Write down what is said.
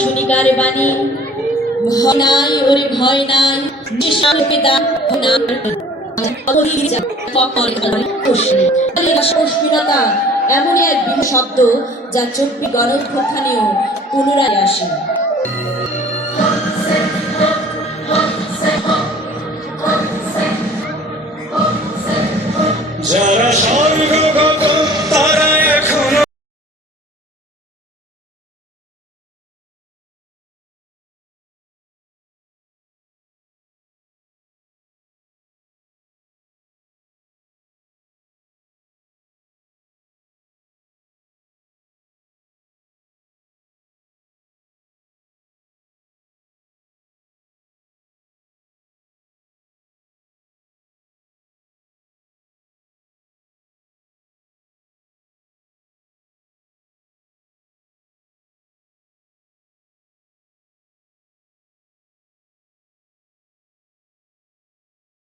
শুনিকার বাণী ভয় নাই ওরে ভয় নাই অস্মিরতা এমনই এক বিহ শব্দ যা 24 গণঅভ্যুত্থানেও পুনরায় আসে। যারা স্বর্গ